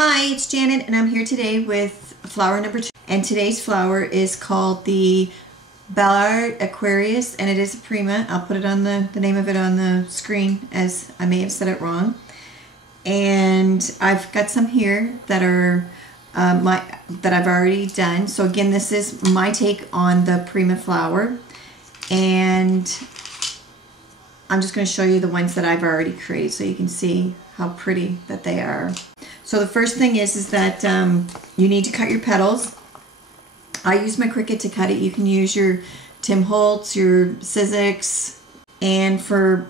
Hi, it's Janet and I'm here today with flower number 2. And today's flower is called the Belle Arte Aquarius and it is a prima. I'll put it on the name of it on the screen as I may have said it wrong. And I've got some here that are that I've already done. So again, this is my take on the prima flower. And I'm just going to show you the ones that I've already created so you can see how pretty that they are. So the first thing is that you need to cut your petals. I use my Cricut to cut it. You can use your Tim Holtz, your Sizzix, and for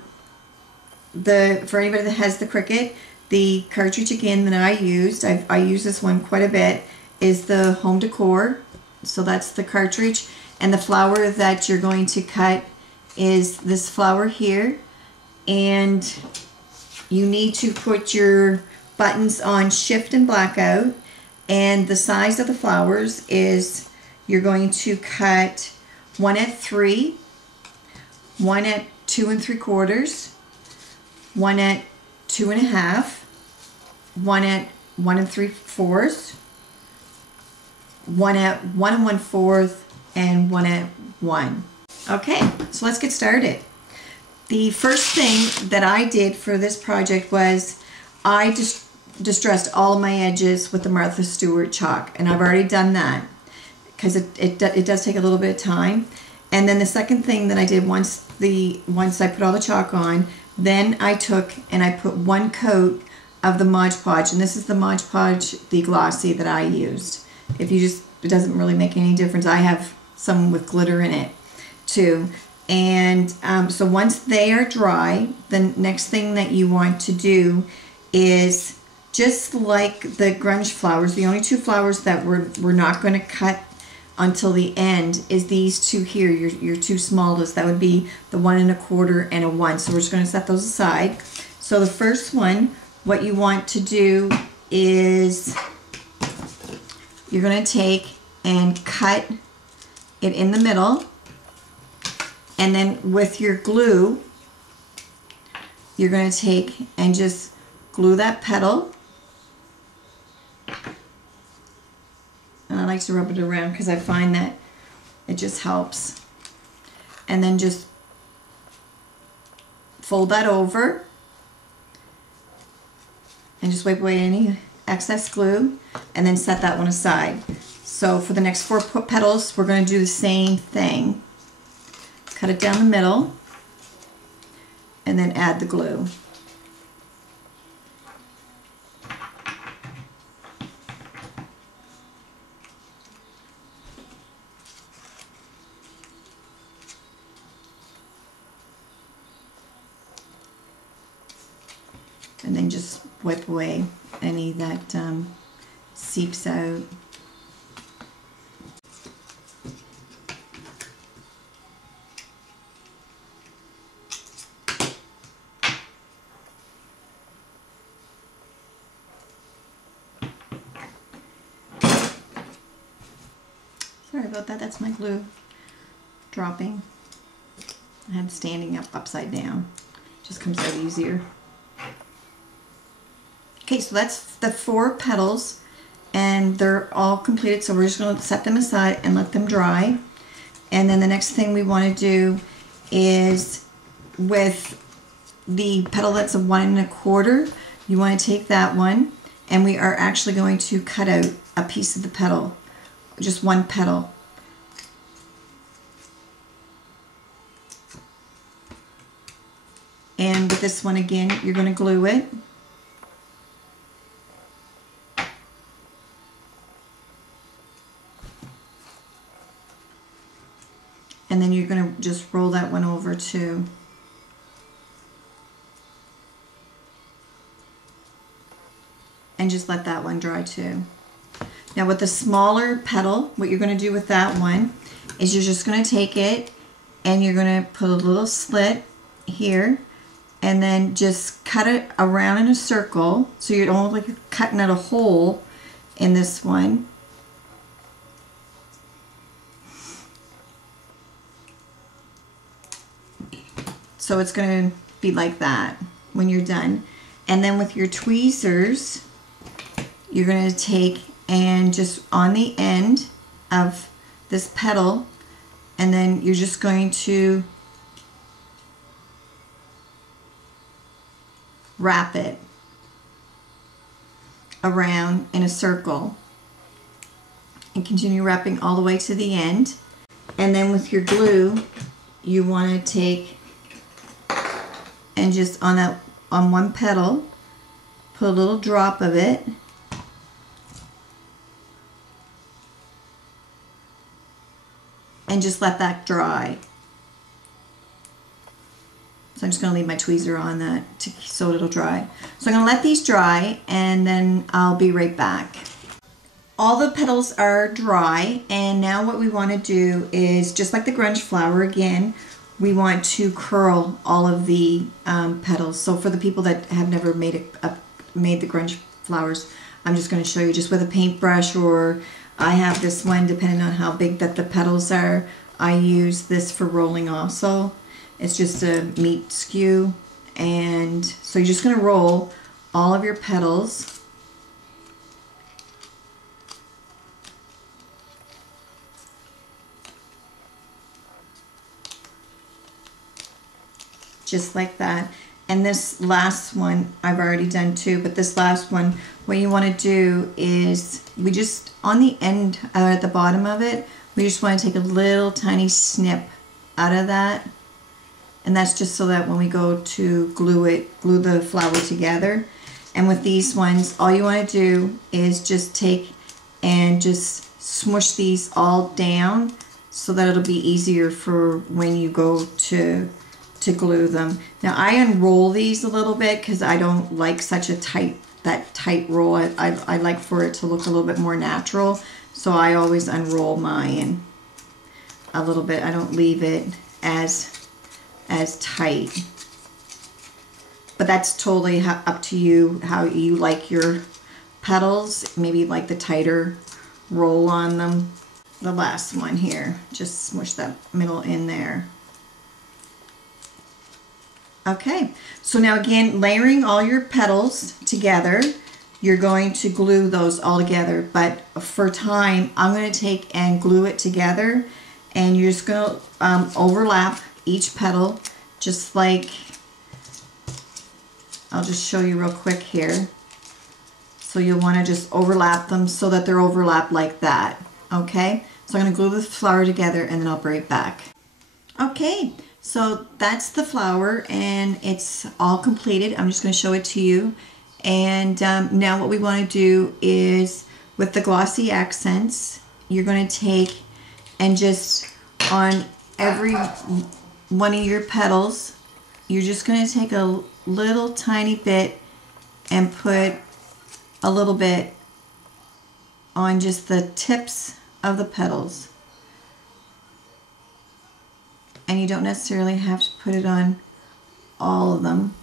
anybody that has the Cricut, the cartridge again that I used, I use this one quite a bit, is the Home Decor. So that's the cartridge, and the flower that you're going to cut is this flower here, and you need to put your buttons on shift and blackout, and the size of the flowers is you're going to cut one at 3, one at 2 3/4, one at 2 1/2, one at 1 3/4, one at 1 1/4, and one at 1. Okay, so let's get started. The first thing that I did for this project was I just distressed all of my edges with the Martha Stewart chalk, and I've already done that because it does take a little bit of time. And then the second thing that I did once I put all the chalk on, then I took and I put one coat of the Mod Podge, and this is the Mod Podge, the glossy that I used. It doesn't really make any difference. I have some with glitter in it too. And so once they are dry, the next thing that you want to do is, just like the grunge flowers, the only 2 flowers that we're not going to cut until the end is these 2 here, your 2 smallest. That would be the 1 1/4 and a 1. So we're just going to set those aside. So the first one, what you want to do is you're going to take and cut it in the middle, and then with your glue, you're going to take and just glue that petal. And I like to rub it around because I find that it just helps. And then just fold that over and just wipe away any excess glue, and then set that one aside. So for the next 4 petals, we're going to do the same thing. Cut it down the middle and then add the glue. And then just wipe away any that seeps out. Sorry about that, that's my glue dropping. I have standing up upside down. Just comes out easier. Okay, so that's the 4 petals, and they're all completed, so we're just going to set them aside and let them dry. And then the next thing we want to do is, with the petal that's a 1 1/4, you want to take that one, and we are actually going to cut out a piece of the petal, just 1 petal. And with this one again, you're going to glue it. And then you're going to just roll that one over too. And just let that one dry too. Now with the smaller petal, what you're going to do with that one is you're just going to take it and you're going to put a little slit here, and then just cut it around in a circle, so you don't look like you're cutting out a hole in this one. So it's going to be like that when you're done. And then with your tweezers, you're going to take and just on the end of this petal, and then you're just going to wrap it around in a circle and continue wrapping all the way to the end. And then with your glue, you want to take and just on one petal put a little drop of it, and just let that dry. So I'm just going to leave my tweezer on that so it'll dry. So I'm going to let these dry, and then I'll be right back. All the petals are dry, and now what we want to do is, just like the grunge flower again, we want to curl all of the petals. So for the people that have never made the grunge flowers, I'm just going to show you just with a paintbrush, or I have this one, depending on how big that the petals are, I use this for rolling also. It's just a meat skew, and so you're just going to roll all of your petals. Just like that. And this last one I've already done too, but this last one, what you want to do is, we just, on the end, at the bottom of it, we just want to take a little tiny snip out of that. And that's just so that when we go to glue the flower together. And with these ones, all you want to do is just take and just smush these all down so that it'll be easier for when you go to glue them. Now I unroll these a little bit because I don't like such a tight roll. I like for it to look a little bit more natural, so I always unroll mine a little bit. I don't leave it as tight, but that's totally up to you how you like your petals. Maybe like the tighter roll on them. The last one here, just smush that middle in there. Okay, so now again, layering all your petals together, you're going to glue those all together, but for time, I'm going to take and glue it together, and you're just going to overlap each petal, just like, I'll just show you real quick here. So you'll want to just overlap them so that they're overlapped like that, okay? So I'm going to glue the flower together, and then I'll be right back. Okay. So that's the flower, and it's all completed. I'm just going to show it to you. And now what we want to do is, with the glossy accents, you're going to take and just on every one of your petals, you're just going to take a little tiny bit and put a little bit on just the tips of the petals. And you don't necessarily have to put it on all of them.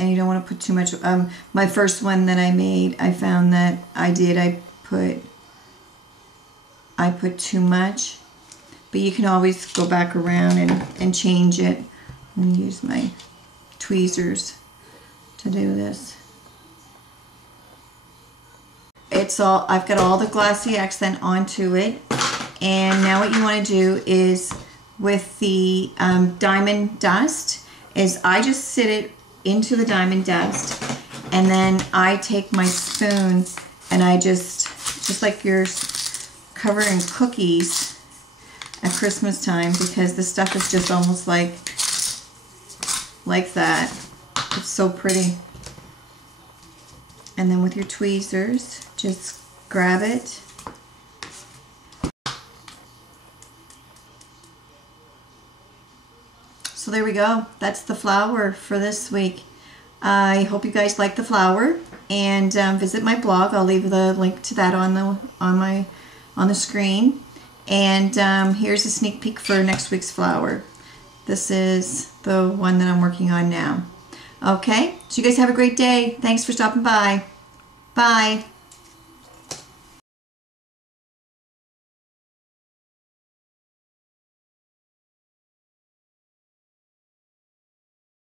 And you don't want to put too much. My first one that I made, I found that I put too much. But you can always go back around and change it. I'm going to use my tweezers to do this. I've got all the glossy accent onto it. And now what you want to do is, with the diamond dust, is I just sit it into the diamond dust, and then I take my spoon and I just like you're covering cookies at Christmas time, because the stuff is just almost like that. It's so pretty. And then with your tweezers, just grab it. So there we go. That's the flower for this week. I hope you guys like the flower, and visit my blog. I'll leave the link to that on the screen. And here's a sneak peek for next week's flower. This is the one that I'm working on now. Okay, so you guys have a great day. Thanks for stopping by. Bye.